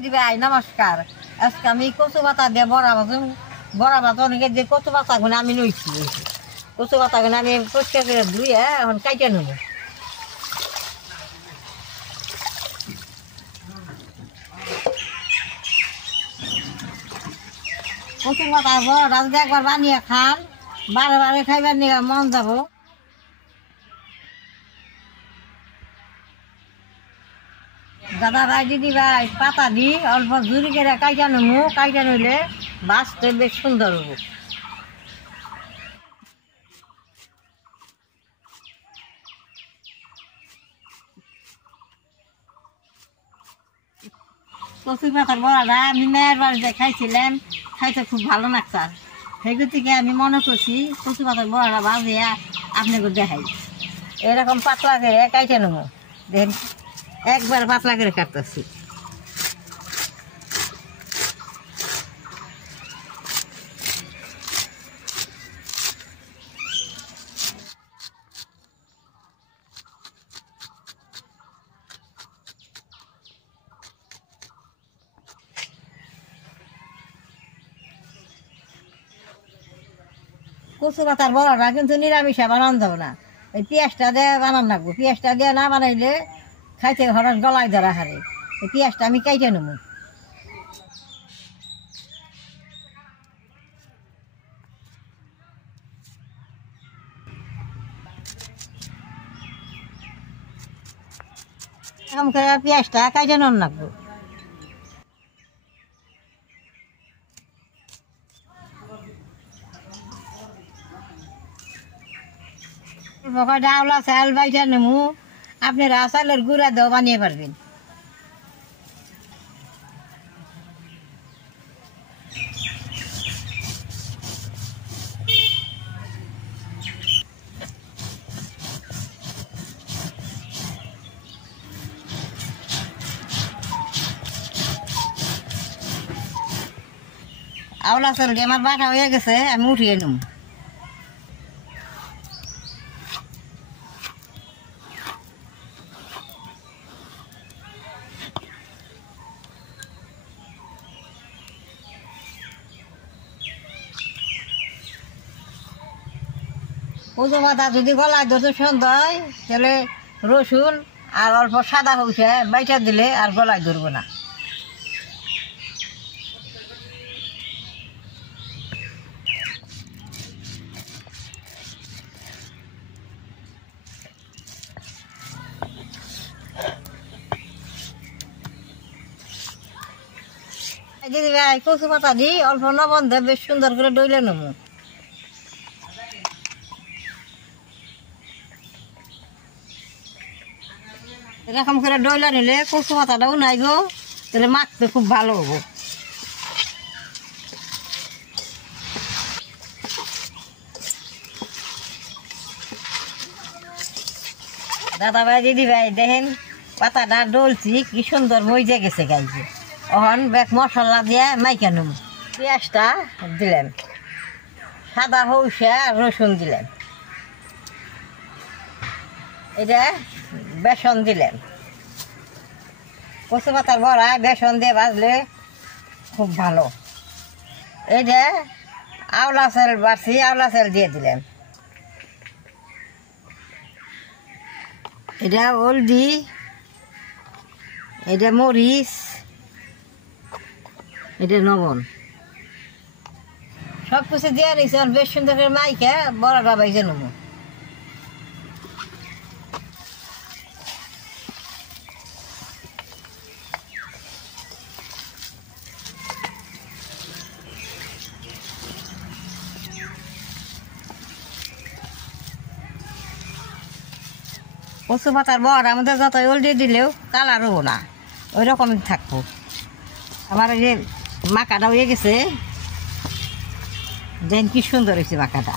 দিদি ভাই নমস্কার। আজকে আমি কচু পাতা দিয়ে বড়া ভাজুম। বড়া ভাজা অনেকে যে কচু পাতাগুলো আমি লইছি, কচু পাতাগুলো আমি পরিষ্কার করে ধুয়ে এখন কাইটে নেব। কচু পাতা বড়া যদি একবার বানিয়ে খান বারে বারে খাইবার নিয়ে মন যাব। দাদা ভাই দিদি ভাই পাতা দি অল্প জুড়ি করে কাইটা নেবো, কাইটা নইলে বাঁচতে বেশ সুন্দর হবো। কচু পাতার বড়াটা আমি মেয়ের বাড়িতে খাইছিলাম, খাইতে খুব ভালো লাগছে। সেগুলো থেকে আমি মনে করছি কচু পাতার বড়াটা বাজিয়া আপনাকে দেখাই। এরকম পাতলা করে কাইটে নেবো, দেখেন একবার পাতলা করে কাটতেছি। কচু পাতার বড়াটা কিন্তু নিরামিষে বানানো যাবে না, এই পেঁয়াজটা দিয়ে বানান লাগবো। পেঁয়াজটা দিয়ে না বানাইলে খাইতে হঠাৎ গলায় ধরা হারে। এই পেঁয়াজটা আমি কাইটে নেব। এরকম করে পেঁয়াজটা কাইটে নেন লাগবো। ডাউলা চাল বাইটা নেমু, আপনারা চালের গুঁড়া দেওয়া বানিয়ে পারবেন। আওলা চালটি আমার বাটা হয়ে গেছে, আমি উঠিয়ে নেব। কচু পাতা যদি গলায় ধরতে সুন্দর হয় তাহলে রসুন আর অল্প সাদা হয়েছে বাইটা দিলে আর গলায় ধরবো না। দিদি ভাই কচু পাতা দি অল্প লবণ দিয়ে বেশ সুন্দর করে ডইলে নেবো। এরকম করে ডইলা নিলে কচু পাতাটাও নাইব, তাহলে মাখতে খুব ভালো হবো। দাদা ভাই দিদি ভাই দেখেন পাতাটা ডলছি কি সুন্দর মইজে গেছে গাইছে। এখন বেশ মশলা দিয়ে মাইকা নেব। পেঁয়াজটা দিলাম, সাদা সরষে রসুন দিলাম, এটা বেসন দিলাম। কচু পাতার বড়া বেসন দিয়ে ভাজলে খুব ভালো। এটা আওলা চাল বাড়ছি, আওলা চাল দিয়ে দিলাম। এটা হলদি, এটা মরিচ, এটা লবণ সব কিছু দিয়ে নিয়েছি। বেশ সুন্দর করে মাইকে বড়াটা বাইজে নেবো। কচু পাতার বড়ার মধ্যে যত হলদি দিলেও কালার হবো না, ওই রকমই থাকবো। আমার এই যে মাখাটা হয়ে গেছে, দেন কি সুন্দর হয়েছে মাখাটা।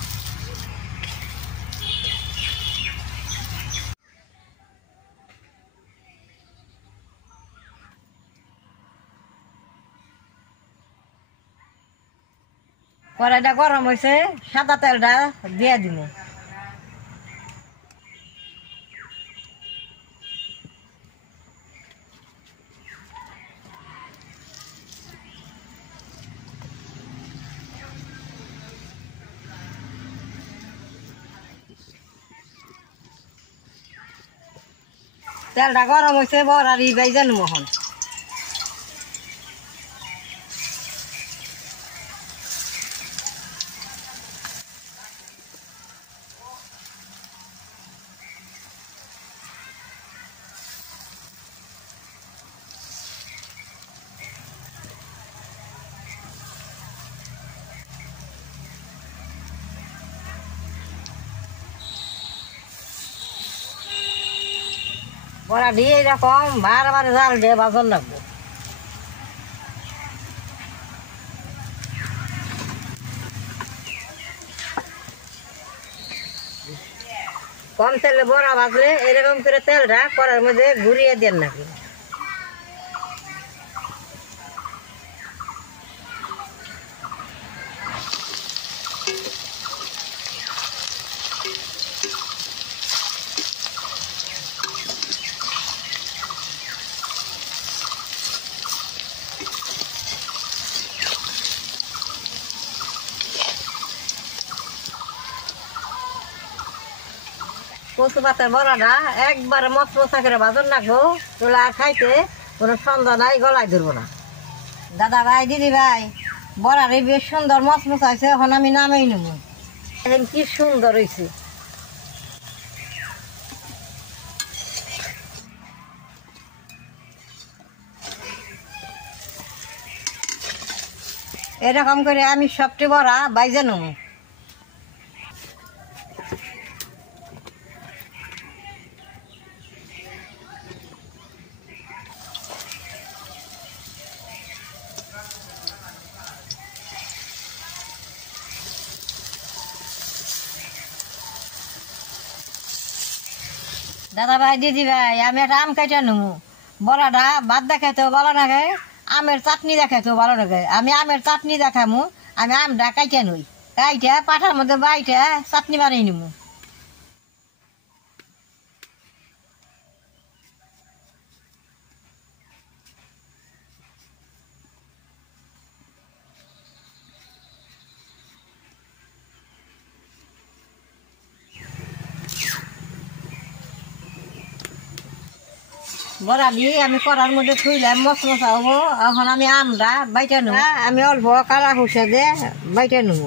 কড়াইটা গরম হয়েছে, সাদা তেলটা দিয়ে দিব। তেলটা গরম হয়েছে বড়ার বাইজান মোহন বড়া দিয়ে এরকম বারবার জাল দিয়ে বাজন লাগবো কম তেলে বড়া ভাজলে এরকম করে তেলটা কড়ার মধ্যে ঘুরিয়ে দেন নাকি কচু পাতার বড়াটা একবার মশমশা করে বাজন রাখবো তোলা আর খাইতে কোনো সন্ধ্যা নাই গলায় ধরবো না দাদা ভাই দিদি ভাই বড়ারে বেশ সুন্দর মশমশা হয়েছে এখন আমি নামেই নেব এখন কি সুন্দর হয়েছে এরকম করে আমি সবটি বড়া বাইজে নেব দাদা ভাই দিদি ভাই আমি একটা আম কাইটা নেবো বড়াটা ভাত দেখাইতেও ভালো লাগে আমের চাটনি দেখাইতেও ভালো লাগে আমি আমের চাটনি দেখামু আমি আমটা কাইটা নই কাইটা পাঠার মধ্যে বাইটা চাটনি বানিয়ে নেবো বড়া দিয়ে আমি কড়ার মধ্যে থুইলাম মশমশা হবো এখন আমি আমটা বাইটা নেব আমি অল্প কালা খুশে দিয়ে বাইটা নেব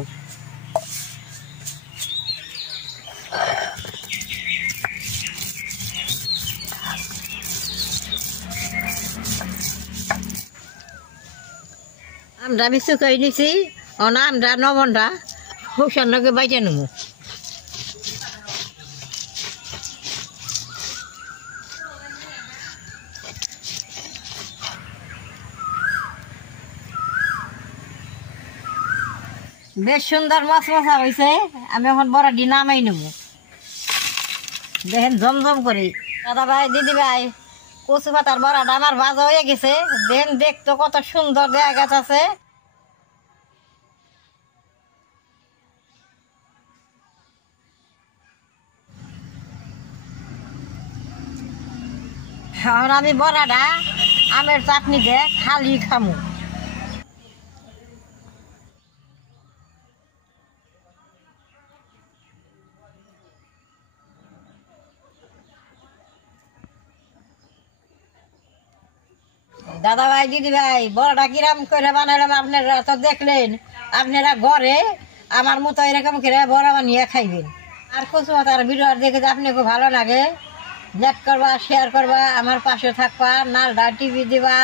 আমটা আমি শুকাই নিছি আমটা নবনটা খুশার লগে বাইটা নেব বেশ সুন্দর মশমশা হয়েছে আমি এখন বড়া দিয়ে নামাই নেব দেখেন জমজম করে দাদা ভাই দিদি ভাই কচু পাতার বড়াটা আমার ভাজা হয়ে গেছে দেখেন দেখতে কত সুন্দর দেখা গেছে এখন আমি বড়াটা আমের চাটনি দিয়ে খালি খামু দাদা ভাই দিদি ভাই বড়টা কিরাম করে বানালাম আপনারা তো দেখলেন আপনারা ঘরে আমার মতো এরকম করে বড়া বানিয়ে খাইবেন আর কচু পাতার ভিডিও দেখে আপনাকে ভালো লাগে লাইক করবা শেয়ার করবা আমার পাশে থাকবা নালটা টিভি দিবা